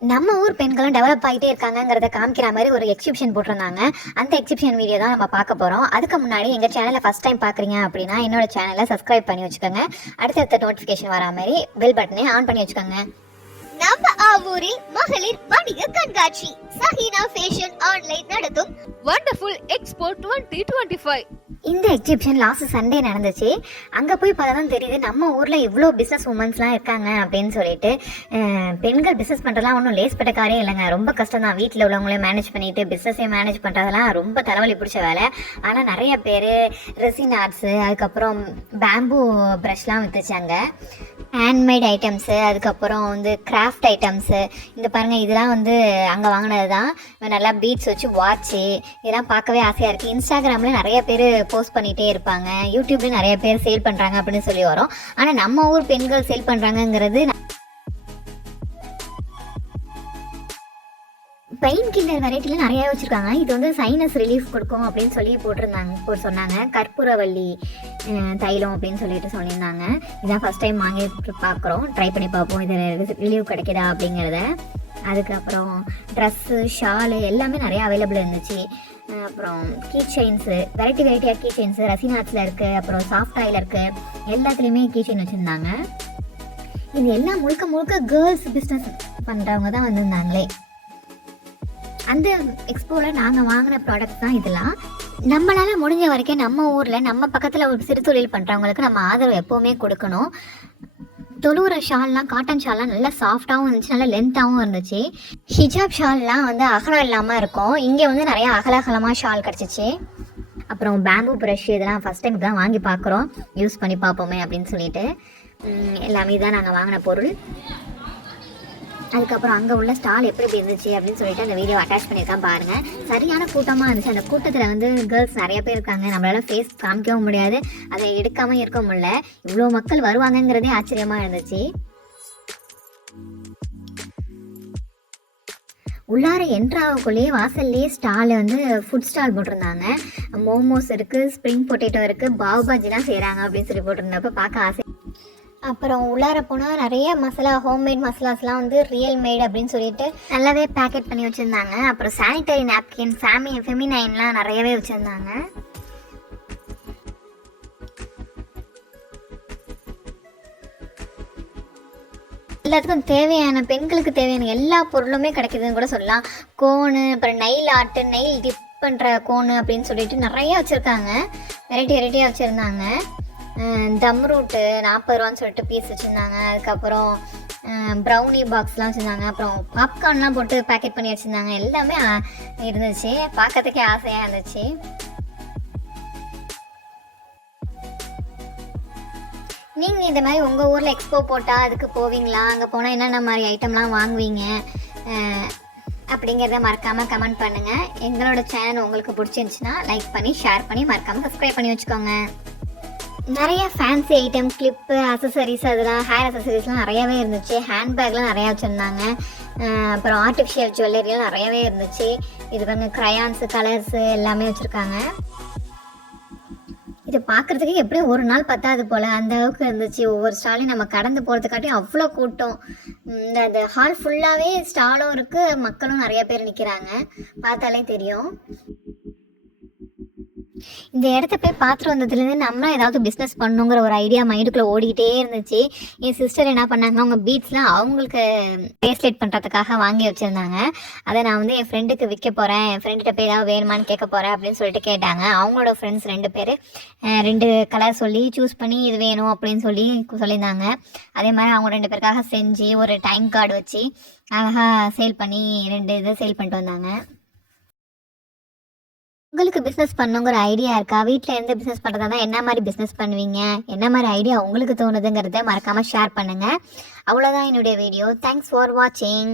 நம்ம ஊர் பெண்களும் டெவலப் ஆகிட்டே இருக்காங்கங்கிறத காமிக்கிற மாதிரி ஒரு எக்ஸிபிஷன் போட்டிருந்தாங்க. அந்த எக்ஸிபிஷன் வீடியோ தான் நம்ம பார்க்க போகிறோம். அதுக்கு முன்னாடி எங்கள் சேனலை ஃபஸ்ட் டைம் பார்க்குறீங்க அப்படின்னா என்னோட சேனலை சப்ஸ்கிரைப் பண்ணி வச்சுக்கோங்க. அடுத்தடுத்த நோட்டிஃபிகேஷன் வரா மாதிரி பெல் பட்டனை ஆன் பண்ணி வச்சுக்கோங்க. நம்ம ஆவூரில் மகளிர் வணிக கண்காட்சி சஹீனா ஃபேஷன் ஆன்லைன் நடத்தும் வண்டர்ஃபுல் எக்ஸ்போ 2025. இந்த எக்ஸிபிஷன் லாஸ்ட் சண்டே நடந்துச்சு. அங்கே போய் பார்த்தா தான் தெரியுது நம்ம ஊரில் இவ்வளோ பிஸ்னஸ் உமன்ஸ்லாம் இருக்காங்க அப்படின்னு சொல்லிட்டு. பெண்கள் பிஸ்னஸ் பண்ணுறதுலாம் ஒன்றும் லேஸ்பட்ட காரியம் இல்லைங்க, ரொம்ப கஷ்டம் தான். வீட்டில் உள்ளவங்களே மேனேஜ் பண்ணிட்டு பிஸ்னஸையும் மேனேஜ் பண்ணுறதெல்லாம் ரொம்ப தலைவலி பிடிச்ச வேலை. ஆனால் நிறைய பேர் ரெசின் ஆர்ட்ஸு, அதுக்கப்புறம் பேம்பூ ப்ரஷ்லாம் விற்றுச்சாங்க, ஹேண்ட்மேட் ஐட்டம்ஸு, அதுக்கப்புறம் வந்து கிராஃப்ட் ஐட்டம்ஸு. இந்த பாருங்கள், இதெல்லாம் வந்து அங்கே வாங்கினது தான். நல்லா பீட்ஸ் வச்சு வாட்ச்சு, இதெல்லாம் பார்க்கவே ஆசையாக இருக்குது. இன்ஸ்டாகிராமில் நிறைய பேர் போஸ்ட் பண்ணிகிட்டே இருப்பாங்க, யூடியூப்லேயும் நிறைய பேர் சேல் பண்ணுறாங்க அப்படின்னு சொல்லி வரும். ஆனால் நம்ம ஊர் பெண்கள் சேல் பண்ணுறாங்கங்கிறது பெயின் கில்லர் வெரைட்டியில் நிறையா வச்சுருக்காங்க. இது வந்து சைனஸ் ரிலீஃப் கொடுக்கும் அப்படின்னு சொல்லி சொன்னாங்க. கற்பூரவள்ளி தைலம் அப்படின்னு சொல்லியிருந்தாங்க. இதான் ஃபஸ்ட் டைம் வாங்கி பார்க்குறோம், ட்ரை பண்ணி பார்ப்போம் இது ரிலீவ் கிடைக்குதா அப்படிங்கிறத. அதுக்கப்புறம் ட்ரெஸ்ஸு, ஷாலு எல்லாமே நிறையா அவைலபிள் இருந்துச்சு. அப்புறம் கீ செயின்ஸு, வெரைட்டியாக கீ செயின்ஸு ரெசின் ஆர்ட்ஸில் இருக்குது, அப்புறம் சாஃப்ட் ஆயில் இருக்குது, எல்லாத்துலேயுமே கீ செயின் வச்சுருந்தாங்க. இது எல்லாம் முழுக்க கேர்ள்ஸ் பிஸ்னஸ் பண்ணுறவங்க தான் வந்திருந்தாங்களே. அந்த எக்ஸ்போவில் நாங்கள் வாங்கின ப்ராடக்ட்ஸ் தான் இதெல்லாம். நம்மளால் முடிஞ்ச வரைக்கும் நம்ம ஊரில் நம்ம பக்கத்தில் ஒரு சிறு தொழில் பண்ணுறவங்களுக்கு நம்ம ஆதரவு எப்போவுமே கொடுக்கணும். தொழுவுற ஷால்லாம், காட்டன் ஷால்லாம் நல்லா சாஃப்டாகவும் இருந்துச்சு, நல்லா லென்த்தாகவும் இருந்துச்சு. ஹிஜாப் ஷால்லாம் வந்து அகலம் இல்லாமல் இருக்கும், இங்கே வந்து நிறையா அகலமாக ஷால் கிடச்சிச்சு. அப்புறம் பேம்பூ ப்ரஷ், இதெல்லாம் ஃபஸ்ட் டைம் தான் வாங்கி பார்க்குறோம், யூஸ் பண்ணி பார்ப்போமே அப்படின்னு சொல்லிட்டு. எல்லாமே தான் நாங்கள் வாங்கின பொருள். அதுக்கப்புறம் அங்கே உள்ள ஸ்டால் எப்படி இருந்துச்சு அப்படின்னு சொல்லிட்டு அந்த வீடியோ அட்டாச் பண்ணியிருக்கேன் பாருங்கள். சரியான கூட்டமாக இருந்துச்சு. அந்த கூட்டத்தில் வந்து கேர்ள்ஸ் நிறைய பேர் இருக்காங்க, நம்மளால ஃபேஸ் காமிக்கவும் முடியாது, அதை எடுக்காமல் இருக்க முடியல. இவ்வளோ மக்கள் வருவாங்கங்கிறதே ஆச்சரியமாக இருந்துச்சு. உள்ளார என்ட்ராவுக்குள்ளேயே வாசல்லையே ஸ்டால் வந்து ஃபுட் ஸ்டால் போட்டிருந்தாங்க. மோமோஸ் இருக்குது, ஸ்ப்ரிங் பொட்டேட்டோ இருக்குது, பாவ் பாஜிலாம் செய்கிறாங்க அப்படின்னு சொல்லி போட்டிருந்தப்ப பார்க்க ஆசை. அப்புறம் உள்ளார போனால் நிறைய மசாலா, ஹோம்மேட் மசாலாஸ்லாம் வந்து ரியல் மேட் அப்படின்னு சொல்லிட்டு நல்லாவே பேக்கெட் பண்ணி வச்சுருந்தாங்க. அப்புறம் சானிட்டரி நாப்கின், ஃபெமினைன்லாம் நிறையவே வச்சுருந்தாங்க. எல்லாத்துக்கும் தேவையான, பெண்களுக்கு தேவையான எல்லா பொருளுமே கிடைக்குதுன்னு கூட சொல்லலாம். கோனு, அப்புறம் நெயில் ஆர்ட்டு, நெயில் டிப் பண்ணுற கோனு அப்படின்னு சொல்லிட்டு நிறையா வச்சுருக்காங்க, வெரைட்டியாக வச்சுருந்தாங்க. தம் ரூட்டு 40 ரூபான்னு சொல்லிட்டு பீஸ் வச்சுருந்தாங்க. அதுக்கப்புறம் ப்ரௌனி பாக்ஸ்லாம் வச்சுருந்தாங்க. அப்புறம் பாப்கார்ன்லாம் போட்டு பேக்கெட் பண்ணி வச்சுருந்தாங்க. எல்லாமே இருந்துச்சு, பார்க்கறதுக்கே ஆசையாக இருந்துச்சு. நீங்கள் இந்த மாதிரி உங்கள் ஊரில் எக்ஸ்போ போட்டால் அதுக்கு போவீங்களா? அங்கே போனால் என்னென்ன மாதிரி ஐட்டம்லாம் வாங்குவீங்க அப்படிங்கிறத மறக்காமல் கமெண்ட் பண்ணுங்கள். எங்களோட சேனல் உங்களுக்கு பிடிச்சிருந்துச்சின்னா லைக் பண்ணி, ஷேர் பண்ணி, மறக்காமல் சப்ஸ்கிரைப் பண்ணி வச்சுக்கோங்க. நிறைய ஃபேன்சி ஐட்டம், கிளிப்பு, அசசரிஸ், அதெல்லாம் ஹேர் அசசரிஸ்லாம் நிறையாவே இருந்துச்சு. ஹேண்ட்பேக்லாம் நிறையா வச்சுருந்தாங்க. அப்புறம் ஆர்டிஃபிஷியல் ஜுவல்லரிலாம் நிறையவே இருந்துச்சு. இது வந்து க்ரையான்ஸு, கலர்ஸு எல்லாமே வச்சுருக்காங்க. இது பார்க்குறதுக்கு எப்படியும் ஒரு நாள் பத்தாது போல் அந்த அளவுக்கு இருந்துச்சு. ஒவ்வொரு ஸ்டாலையும் நம்ம கடந்து போகிறதுக்காட்டியும் அவ்வளோ கூட்டம். இந்த ஹால் ஃபுல்லாகவே ஸ்டாலும் இருக்குது, மக்களும் நிறைய பேர் நிற்கிறாங்க, பார்த்தாலே தெரியும். இந்த இடத்த போய் பார்த்துட்டு வந்ததுலேருந்து நம்ம ஏதாவது பிஸ்னஸ் பண்ணணுங்கிற ஒரு ஐடியா மைண்டுக்குள்ளே ஓடிக்கிட்டே இருந்துச்சு. என் சிஸ்டர் என்ன பண்ணாங்க, அவங்க பீட்ஸ்லாம் அவங்களுக்கு பிரேஸ்லெட் பண்ணுறதுக்காக வாங்கி வச்சுருந்தாங்க. அதை நான் வந்து என் ஃப்ரெண்டுக்கு விற்க போகிறேன், என் ஃப்ரெண்டுகிட்ட போய் ஏதாவது வேணுமான்னு கேட்க போகிறேன் அப்படின்னு சொல்லிட்டு கேட்டாங்க. அவங்களோட ஃப்ரெண்ட்ஸ் 2 பேர் 2 கலர் சொல்லி சூஸ் பண்ணி இது வேணும் அப்படின்னு சொல்லியிருந்தாங்க. அதே மாதிரி அவங்க 2 பேருக்காக செஞ்சு ஒரு டைம் கார்டு வச்சு அழகாக சேல் பண்ணி 2 இதை சேல் பண்ணிட்டு வந்தாங்க. உங்களுக்கு பிஸ்னஸ் பண்ணுங்கிற ஐடியா இருக்கா? வீட்டில் இருந்து பிஸ்னஸ் பண்ணுறதா தான் என்ன மாதிரி பிஸ்னஸ் பண்ணுவீங்க, என்ன மாதிரி ஐடியா உங்களுக்கு தோணுதுங்கிறத மறக்காமல் ஷேர் பண்ணுங்கள். அவ்வளோதான் என்னுடைய வீடியோ. தேங்க்ஸ் ஃபார் வாட்சிங்.